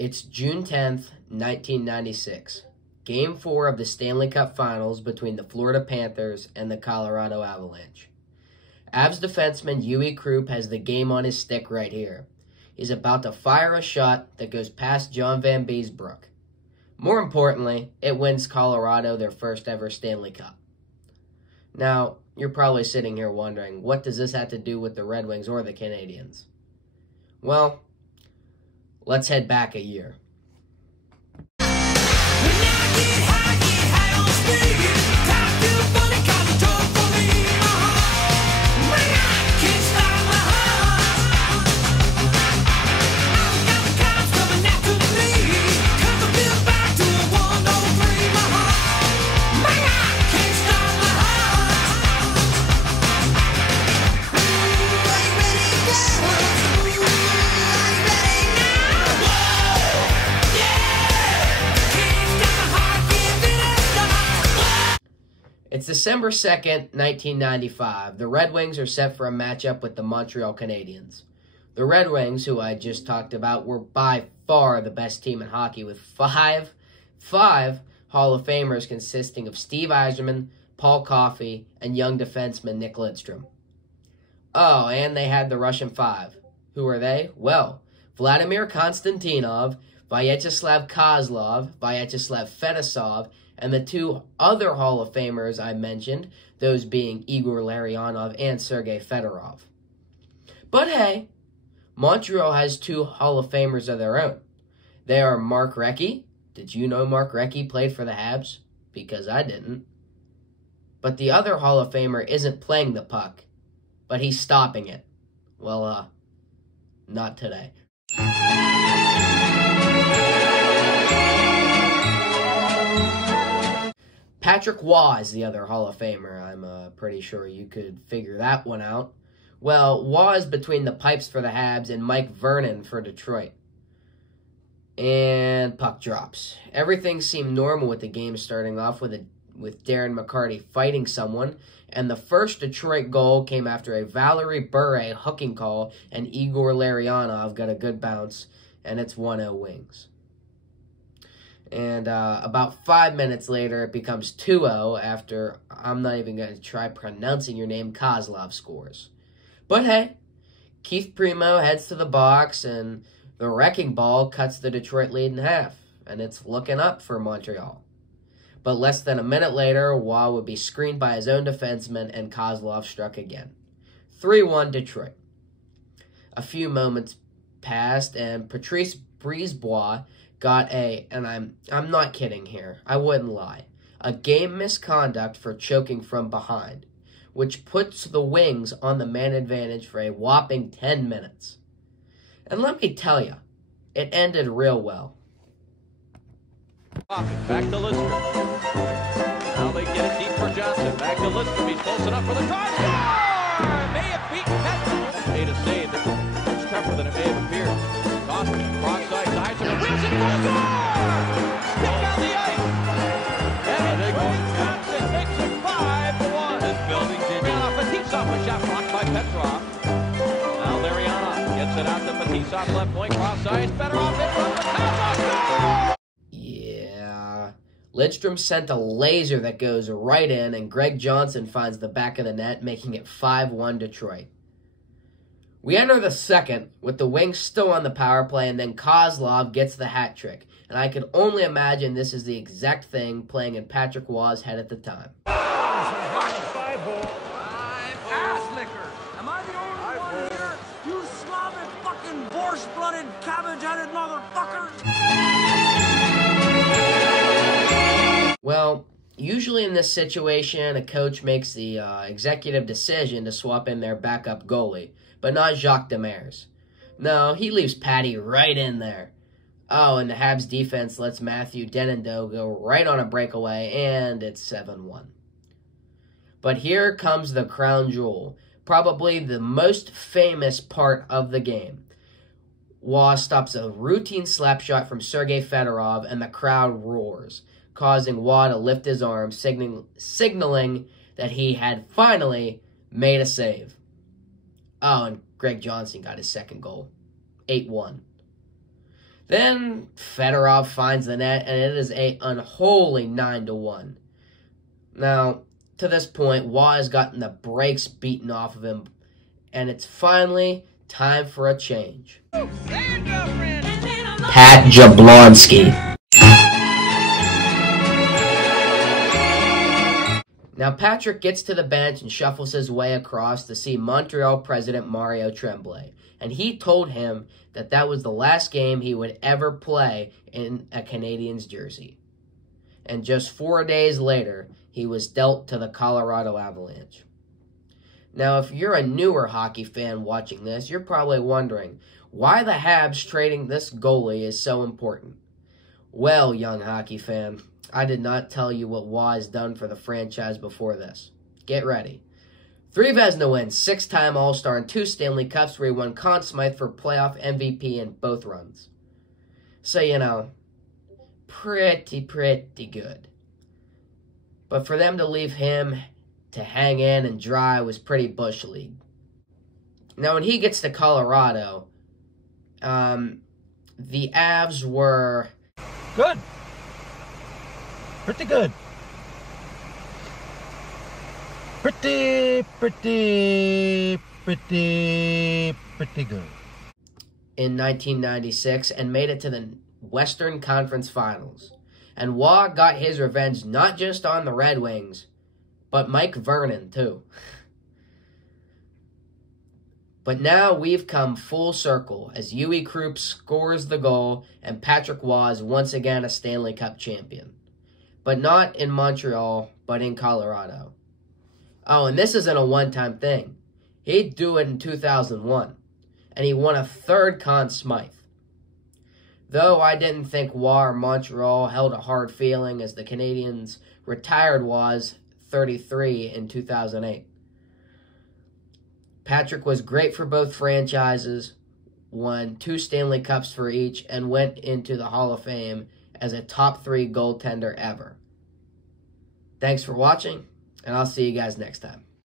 It's June 10th, 1996. Game 4 of the Stanley Cup Finals between the Florida Panthers and the Colorado Avalanche. Avs defenseman Uwe Krupp has the game on his stick right here. He's about to fire a shot that goes past John Van Beesbrook. More importantly, it wins Colorado their first ever Stanley Cup. Now, you're probably sitting here wondering, what does this have to do with the Red Wings or the Canadiens? Well, let's head back a year. It's December 2nd, 1995. The Red Wings are set for a matchup with the Montreal Canadiens. The Red Wings, who I just talked about, were by far the best team in hockey with five Hall of Famers consisting of Steve Yzerman, Paul Coffey, and young defenseman Nick Lidstrom. Oh, and they had the Russian Five. Who are they? Well, Vladimir Konstantinov, Vyacheslav Kozlov, Vyacheslav Fedosov, and the two other Hall of Famers I mentioned, those being Igor Larionov and Sergei Fedorov. But hey, Montreal has two Hall of Famers of their own. They are Mark Recchi. Did you know Mark Recchi played for the Habs? Because I didn't. But the other Hall of Famer isn't playing the puck, but he's stopping it. Well, not today. Patrick Waugh is the other Hall of Famer. I'm pretty sure you could figure that one out. Well, Waugh is between the pipes for the Habs and Mike Vernon for Detroit. And puck drops. Everything seemed normal with the game starting off with Darren McCarty fighting someone, and the first Detroit goal came after a Valerie Bure hooking call, and Igor Larionov got a good bounce, and it's 1-0 Wings. And about 5 minutes later, it becomes 2-0 after, I'm not even going to try pronouncing your name, Kozlov scores. But hey, Keith Primo heads to the box, and the wrecking ball cuts the Detroit lead in half, and it's looking up for Montreal. But less than a minute later, Waugh would be screened by his own defenseman, and Kozlov struck again. 3-1 Detroit. A few moments passed, and Patrice Brisebois got and I'm not kidding here, I wouldn't lie, a game misconduct for choking from behind, which puts the Wings on the man advantage for a whopping 10 minutes. And let me tell you, it ended real well. Back to Lidstrom. Now they get it deep for Johnson. Back to Lidstrom. He's close enough for the drive. Score! May have beaten Petro. Made a save that's much tougher than it may have appeared. Tossed cross side, Yzerman wheels it for score! Stick on the ice. And it's Wayne Johnson makes it 5-1. This building's in. Fetisov was shot blocked by Petrov. Now Larionov gets it out to Fetisov, left point, cross ice. Fedorov in front of Kozlov. Score! Lidstrom sent a laser that goes right in, and Greg Johnson finds the back of the net, making it 5-1 Detroit. We enter the second, with the Wings still on the power play, and then Kozlov gets the hat trick. And I can only imagine this is the exact thing playing in Patrick Waugh's head at the time. Ass liquor! Am I the only one here? You Slavic fucking borscht-blooded, cabbage-headed motherfuckers! Well, usually in this situation, a coach makes the executive decision to swap in their backup goalie, but not Jacques Demers. No, he leaves Patty right in there. Oh, and the Habs defense lets Matthew Denendo go right on a breakaway, and it's 7-1. But here comes the crown jewel, probably the most famous part of the game. Waugh stops a routine slap shot from Sergei Fedorov, and the crowd roars, causing Waugh to lift his arm, signaling that he had finally made a save. Oh, and Greg Johnson got his second goal. 8-1. Then Fedorov finds the net, and it is a unholy 9-1. Now, to this point, Waugh has gotten the brakes beaten off of him, and it's finally time for a change. Pat Jablonski. Now, Patrick gets to the bench and shuffles his way across to see Montreal president Mario Tremblay, and he told him that that was the last game he would ever play in a Canadiens jersey. And just 4 days later, he was dealt to the Colorado Avalanche. Now, if you're a newer hockey fan watching this, you're probably wondering why the Habs trading this goalie is so important. Well, young hockey fan, I did not tell you what Waugh has done for the franchise before this. Get ready. 3 Vezina wins, 6-time All-Star, and 2 Stanley Cups where he won Conn Smythe for playoff MVP in both runs. So, you know, pretty good. But for them to leave him to hang in and dry was pretty Bush League. Now, when he gets to Colorado, the Avs were... Good. Pretty good. Pretty good. In 1996 and made it to the Western Conference Finals. And Waugh got his revenge not just on the Red Wings, but Mike Vernon too. But now we've come full circle as Uwe Krupp scores the goal and Patrick Waugh is once again a Stanley Cup champion. But not in Montreal, but in Colorado. Oh, and this isn't a one-time thing. He'd do it in 2001, and he won a 3rd Conn Smythe. Though I didn't think Waugh or Montreal held a hard feeling as the Canadiens retired Waugh's 33 in 2008. Patrick was great for both franchises, won 2 Stanley Cups for each, and went into the Hall of Fame as a top 3 goaltender ever. Thanks for watching, and I'll see you guys next time.